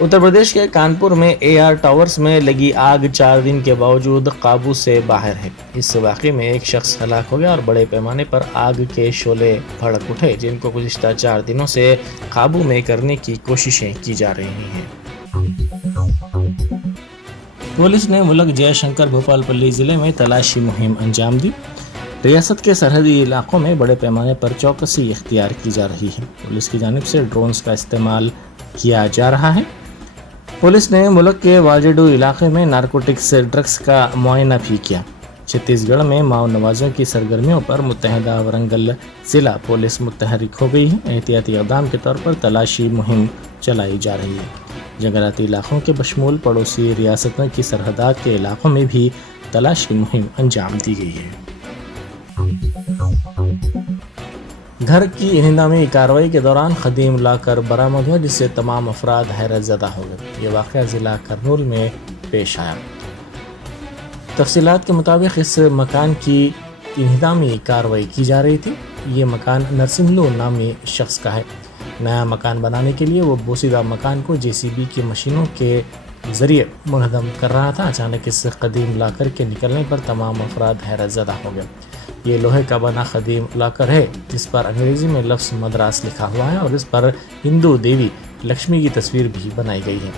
اتر پردیش کے کانپور میں اے are towers میں لگی آگ 4 دن کے باوجود قابو سے باہر ہے۔ اس واقعے میں ایک شخص ہلاک ہو گیا اور بڑے پیمانے پر آگ کے شعلے بھڑک اٹھے، جن کو گزشتہ 4 دنوں سے قابو میں کرنے کی کوششیں کی جا رہی ہیں۔ پولیس نے ملک جے شنکر بھوپال پلی ضلع میں تلاشی مہم انجام دی۔ ریاست کے سرحدی علاقوں میں بڑے پیمانے پر چوکسی اختیار کی جا رہی ہے۔ پولیس کی جانب سے ڈرونز کا استعمال کیا جا رہا ہے۔ پولیس نے ملک کے واجیڈو علاقے میں نارکوٹکس ڈرگس کا معائنہ بھی کیا۔ چھتیس گڑھ میں ماؤ نوازوں کی سرگرمیوں پر متحدہ ورنگل ضلع پولیس متحرک ہو گئی ہے۔ احتیاطی اقدام کے طور پر تلاشی مہم چلائی جا رہی ہے۔ جنگلاتی علاقوں کے بشمول پڑوسی ریاستوں کی سرحدات کے علاقوں میں بھی تلاشی مہم انجام دی گئی ہے۔ گھر کی انہدامی کارروائی کے دوران قدیم لاکر برآمد ہوا، جس سے تمام افراد حیرت زدہ ہو گئے۔ یہ واقعہ ضلع کرنول میں پیش آیا۔ تفصیلات کے مطابق اس مکان کی انہدامی کارروائی کی جا رہی تھی۔ یہ مکان نرسملو نامی شخص کا ہے۔ نیا مکان بنانے کے لیے وہ بوسیدہ مکان کو JCB کی مشینوں کے ذریعے منہدم کر رہا تھا۔ اچانک اس قدیم لاکر کے نکلنے پر تمام افراد حیرت زدہ ہو گئے۔ یہ لوہے کا بنا قدیم لاکر ہے، جس پر انگریزی میں لفظ مدراس لکھا ہوا ہے اور اس پر ہندو دیوی لکشمی کی تصویر بھی بنائی گئی ہے۔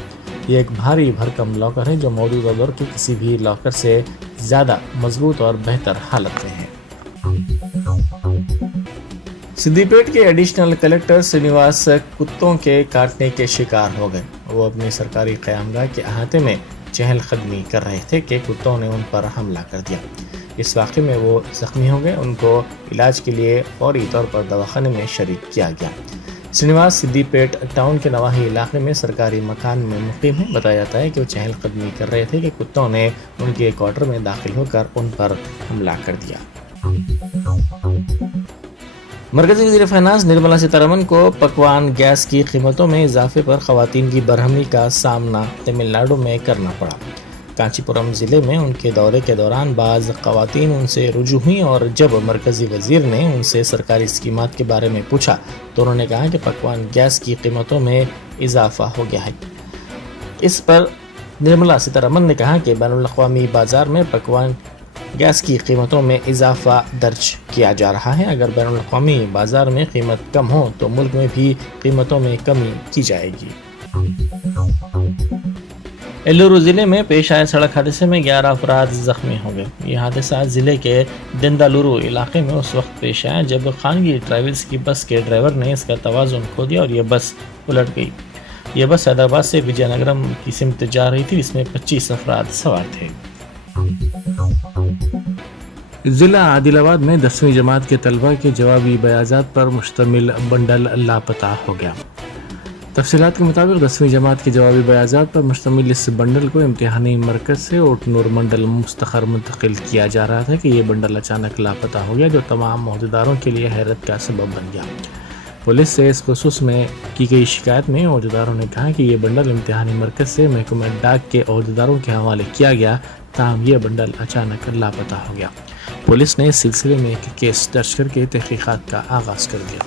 یہ ایک بھاری بھرکم لاکر ہے جو موجودہ دور کے کسی بھی لاکر سے زیادہ مضبوط اور بہتر حالت میں ہے۔ سدھی پیٹ کے ایڈیشنل کلکٹر سرینواس کتوں کے کاٹنے کے شکار ہو گئے۔ وہ اپنی سرکاری قیامگاہ کے احاطے میں چہل قدمی کر رہے تھے کہ کتوں نے ان پر حملہ کر دیا۔ اس واقعے میں وہ زخمی ہو گئے۔ ان کو علاج کے لیے فوری طور پر دواخانے میں شریک کیا گیا۔ سرینواس سدھی پیٹ ٹاؤن کے نواحی علاقے میں سرکاری مکان میں مقیم ہے۔ بتایا جاتا ہے کہ وہ چہل قدمی کر رہے تھے کہ کتوں نے ان کے کوارٹر میں داخل ہو کر ان پر حملہ کر دیا۔ مرکزی وزیر فائنانس نرملا سیتارمن کو پکوان گیس کی قیمتوں میں اضافے پر خواتین کی برہمی کا سامنا تمل ناڈو میں کرنا پڑا۔ کانچی پورم ضلع میں ان کے دورے کے دوران بعض خواتین ان سے رجوع ہوئیں اور جب مرکزی وزیر نے ان سے سرکاری اسکیمات کے بارے میں پوچھا تو انہوں نے کہا کہ پکوان گیس کی قیمتوں میں اضافہ ہو گیا ہے۔ اس پر نرملا سیتارمن نے کہا کہ بین الاقوامی بازار میں پکوان گیس کی قیمتوں میں اضافہ درج کیا جا رہا ہے۔ اگر بین الاقوامی بازار میں قیمت کم ہو تو ملک میں بھی قیمتوں میں کمی کی جائے گی۔ ایلورو ضلع میں پیش آئے سڑک حادثے میں 11 افراد زخمی ہو گئے۔ یہ حادثہ ضلع کے دندالورو علاقے میں اس وقت پیش آیا جب خانگی ٹریولز کی بس کے ڈرائیور نے اس کا توازن کھو دیا اور یہ بس الٹ گئی۔ یہ بس حیدرآباد سے وجے نگرم کی سمت جا رہی تھی، جس میں 25 افراد سوار تھے۔ ضلع عادل آباد میں 10ویں جماعت کے طلبہ کے جوابی بیاضات پر مشتمل بنڈل لاپتہ ہو گیا۔ تفصیلات کے مطابق 10ویں جماعت کے جوابی بیاضات پر مشتمل اس بنڈل کو امتحانی مرکز سے اوٹنور منڈل مستقر منتقل کیا جا رہا تھا کہ یہ بنڈل اچانک لاپتہ ہو گیا، جو تمام عہدیداروں کے لیے حیرت کا سبب بن گیا۔ پولیس سے اس خصوص میں کی گئی شکایت میں عہدیداروں نے کہا کہ یہ بنڈل امتحانی مرکز سے محکمہ ڈاک کے عہدیداروں کے حوالے کیا گیا، تاہم یہ بنڈل اچانک لاپتہ ہو گیا۔ پولیس نے اس سلسلے میں ایک کیس درج کر کے تحقیقات کا آغاز کر دیا۔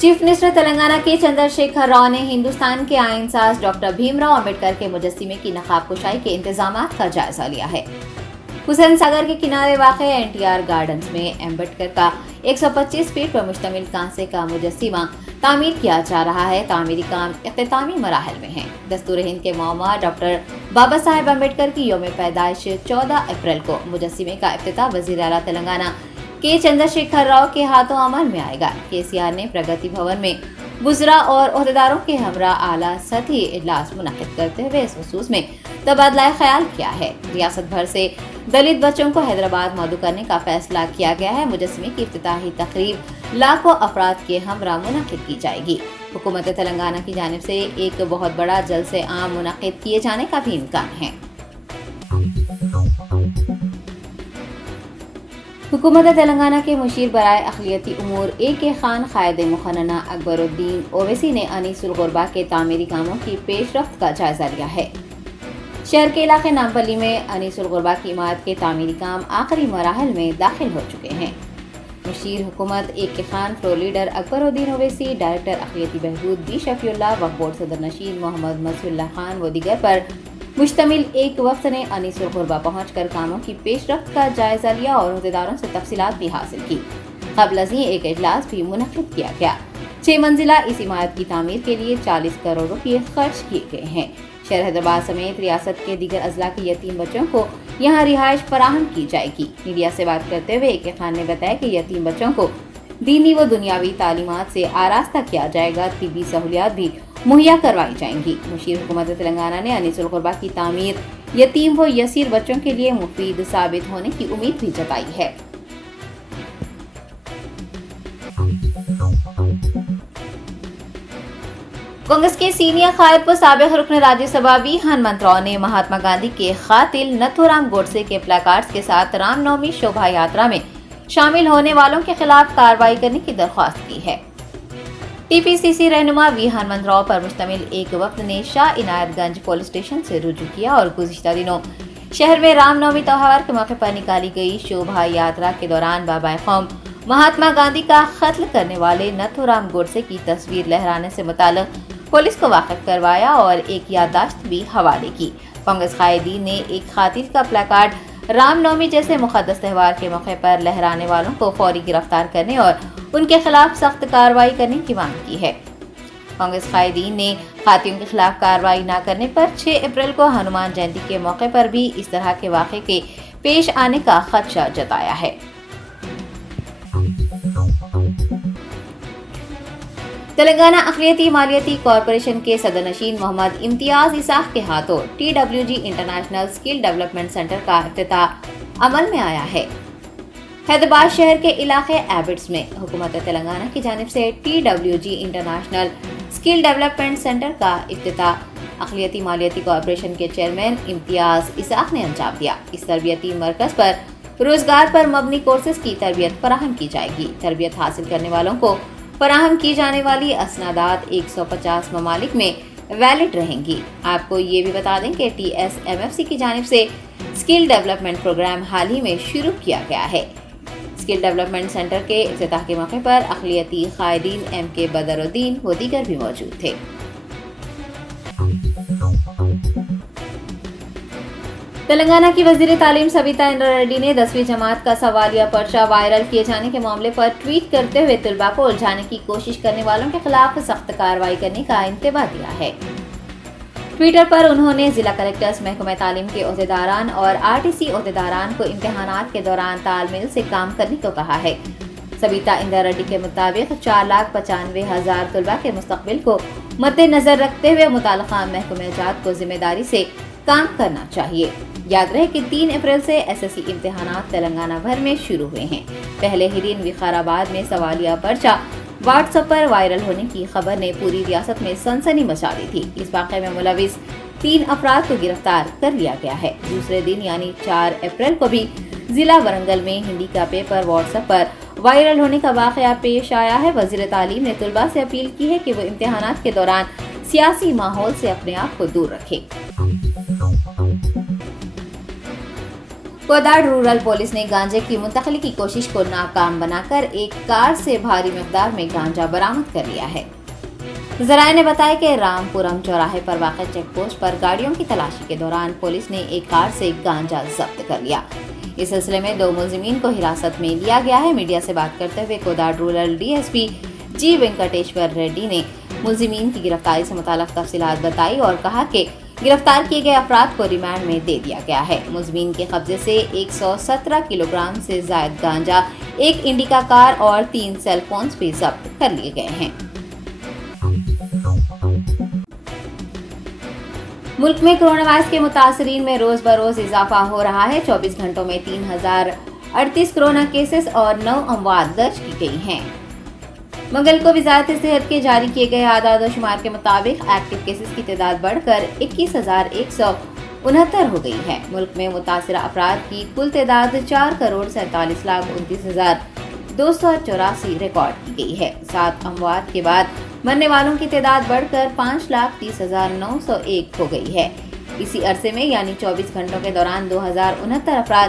چیف منسٹر تلنگانہ کے چندر شیکھر راؤ نے ہندوستان کے آئین ساز ڈاکٹر بھیم راؤ امبیڈکر کے مجسمے کی نقاب کشائی کے انتظامات کا جائزہ لیا ہے۔ حسین ساگر کے کنارے واقع NTR گارڈنز میں امبیڈکر کا 125 فیٹ پر مشتمل کانسے کا مجسمہ تعمیر کیا جا رہا ہے۔ تعمیری کام اختتامی مراحل میں ہیں۔ دستور ہند کے معمہ ڈاکٹر بابا صاحب امبیڈکر کی یوم پیدائش 14 اپریل کو مجسمے کا افتتاح وزیر اعلیٰ تلنگانہ کے چندر شیکھر راؤ کے ہاتھوں عمل میں آئے گا۔ KCR نے پرگتی بھون میں وزراء اور عہدیداروں کے ہمراہ اعلیٰ سطحی اجلاس منعقد کرتے ہوئے اس خصوص میں تبادلہ خیال کیا ہے۔ ریاست بھر سے دلت بچوں کو حیدرآباد مدعو کرنے کا فیصلہ کیا گیا ہے۔ مجسمے کی افتتاحی تقریب لاکھوں افراد کے ہمراہ منعقد کی جائے گی۔ حکومت تلنگانہ کی جانب سے ایک بہت بڑا جلسہ عام منعقد کیے جانے کا بھی امکان ہے۔ حکومت تلنگانہ کے مشیر برائے اقلیتی امور AK خان قائد مقننہ اکبر الدین اویسی نے انیس الغربا کے تعمیری کاموں کی پیش رفت کا جائزہ لیا ہے۔ شہر کے علاقے نامپلی میں انیس الغربا کی عمارت کے تعمیری کام آخری مراحل میں داخل ہو چکے ہیں۔ مشیر حکومت AK خان، فلور لیڈر اکبر الدین اویسی، ڈائریکٹر اقلیتی بہبود بی شفیع اللہ، وقف بورڈ صدر نشین محمد مسیح اللہ خان و دیگر پر مشتمل ایک وفد نے انیس الغربہ پہنچ کر کاموں کی پیش رفت کا جائزہ لیا اور عہدیداروں سے تفصیلات بھی حاصل کی۔ قبل ازیں ایک اجلاس بھی منعقد کیا گیا۔ 6 منزلہ اس عمارت کی تعمیر کے لیے 40 کروڑ روپے خرچ کیے گئے ہیں۔ شہر حیدرآباد سمیت ریاست کے دیگر اضلاع کے یتیم بچوں کو یہاں رہائش فراہم کی جائے گی۔ میڈیا سے بات کرتے ہوئے AK خان نے بتایا کہ یتیم بچوں کو دینی و دنیاوی تعلیمات سے آراستہ کیا جائے گا، طبی سہولیات بھی مہیا کروائی جائیں گی۔ مشیر حکومت تلنگانہ نے انیس الغربہ کی تعمیر یتیم و یسیر بچوں کے لیے مفید ثابت ہونے کی امید بھی جتائی ہے۔ کانگریس کے سینئر قائد و سابق رکن راجیہ سبھا وی ہنمنت راؤ نے مہاتما گاندھی کے قاتل نتھورام گوڈسے کے پلاکارڈز کے ساتھ رام نومی شوبھا یاترا میں شامل ہونے والوں کے خلاف کارروائی کرنے کی درخواست کی ہے۔ TPCC رہنما وی ہنمنت راؤ پر مشتمل ایک وفد نے شاہ عنایت گنج پولیس اسٹیشن سے رجوع کیا اور گزشتہ دنوں شہر میں رام نومی تہوار کے موقع پر نکالی گئی شوبھا یاترا کے دوران بابائے قوم مہاتما گاندھی کا قتل کرنے والے نتھورام گوڈسے کی تصویر لہرانے سے متعلق پولیس کو واقف کروایا اور ایک یادداشت بھی حوالے کی۔ کانگریس قائدین نے ایک قاتل کا پلاکارڈ رام نومی جیسے مقدس تہوار کے موقع پر لہرانے والوں کو فوری گرفتار کرنے اور ان کے خلاف سخت کارروائی کرنے کی مانگ کی ہے۔ کانگریس قائدین نے قاتلوں کے خلاف کارروائی نہ کرنے پر 6 اپریل کو ہنومان جینتی کے موقع پر بھی اس طرح کے واقعے کے پیش آنے کا خدشہ جتایا ہے۔ تلنگانہ اقلیتی مالیاتی کارپوریشن کے صدر نشین محمد امتیاز اسحاق کے ہاتھوں TWG international skill development centre کا افتتاح عمل میں آیا ہے۔ حیدرآباد شہر کے علاقے ایبٹس میں حکومت تلنگانہ کی جانب سے TWG international skill development centre کا افتتاح اقلیتی مالیاتی کارپوریشن کے چیئرمین امتیاز اسحاق نے انجام دیا۔ اس تربیتی مرکز پر روزگار پر مبنی کورسز کی تربیت فراہم کی جائے گی۔ تربیت حاصل کرنے والوں کو فراہم کی جانے والی اسنادات 150 ممالک میں ویلڈ رہیں گی۔ آپ کو یہ بھی بتا دیں کہ TSMFC کی جانب سے اسکل ڈیولپمنٹ پروگرام حال ہی میں شروع کیا گیا ہے۔ اسکل ڈیولپمنٹ سینٹر کے افتتاح کے موقع پر اقلیتی قائدین MK بدر الدین و دیگر بھی موجود تھے۔ تلنگانہ کی وزیر تعلیم سبیتا اندرا ریڈی نے 10ویں جماعت کا سوالیہ پرچہ وائرل کیے جانے کے معاملے پر ٹویٹ کرتے ہوئے طلباء کو الجھانے کی کوشش کرنے والوں کے خلاف سخت کارروائی کرنے کا انتباہ دیا ہے۔ ٹویٹر پر انہوں نے ضلع کلکٹرز، محکمہ تعلیم کے عہدیداران اور RTC عہدیداران کو امتحانات کے دوران تال میل سے کام کرنے کو کہا ہے۔ سبیتا اندرا ریڈی کے مطابق 4,95,000 طلباء کے مستقبل کو مد نظر رکھتے ہوئے متعلقہ محکمہ جات کو ذمہ داری سے کام کرنا چاہیے۔ یاد رہے کہ 3 اپریل سے SSC امتحانات تلنگانہ بھر میں شروع ہوئے ہیں۔ پہلے ہی دن وقار آباد میں سوالیہ پرچہ واٹس ایپ پر وائرل ہونے کی خبر نے پوری ریاست میں سنسنی مچا دی تھی۔ اس واقعے میں ملوث 3 افراد کو گرفتار کر لیا گیا ہے۔ دوسرے دن یعنی 4 اپریل کو بھی ضلع ورنگل میں ہندی کا پیپر واٹس ایپ پر وائرل ہونے کا واقعہ پیش آیا ہے۔ وزیر تعلیم نے طلباء سے اپیل کی ہے کہ وہ امتحانات کے دوران سیاسی ماحول سے اپنے آپ کو دور رکھیں۔ کوداڑ رورل پولیس نے گانجے کی منتقلی کی کوشش کو ناکام بنا کر ایک کار سے بھاری مقدار میں گانجا برآمد کر لیا ہے۔ ذرائع نے بتایا کہ رام پورم چوراہے پر واقع چیک پوسٹ پر گاڑیوں کی تلاشی کے دوران پولیس نے ایک کار سے گانجا ضبط کر لیا۔ اس سلسلے میں 2 ملزمین کو حراست میں لیا گیا ہے۔ میڈیا سے بات کرتے ہوئے کوداڑ رورل DSP جی وینکٹیشور ریڈی نے ملزمین کی گرفتاری سے متعلق تفصیلات بتائی اور کہا کہ گرفتار کیے گئے افراد کو ریمانڈ میں دے دیا گیا ہے۔ ملزمین کے قبضے سے 117 کلو گرام سے زائد گانجا، 1 انڈیکا کار اور 3 سیل فونز بھی ضبط کر لیے گئے ہیں۔ ملک میں کورونا وائرس کے متاثرین میں روز بروز اضافہ ہو رہا ہے۔ 24 گھنٹوں میں 3038 کورونا کیسز اور 9 اموات درج کی گئی ہیں۔ منگل کو وزارت صحت کے جاری کیے گئے اعداد و شمار کے مطابق ایکٹیو کیسز کی تعداد بڑھ کر 21,169 ہو گئی ہے۔ ملک میں متاثرہ افراد کی کل تعداد 4,47,29,284 ریکارڈ کی گئی ہے۔ 7 اموات کے بعد مرنے والوں کی تعداد بڑھ کر 5,30,901 ہو گئی ہے۔ اسی عرصے میں یعنی 24 گھنٹوں کے دوران 2,069 افراد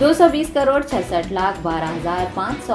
220,66,12,500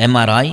MRI,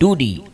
2D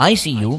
ICU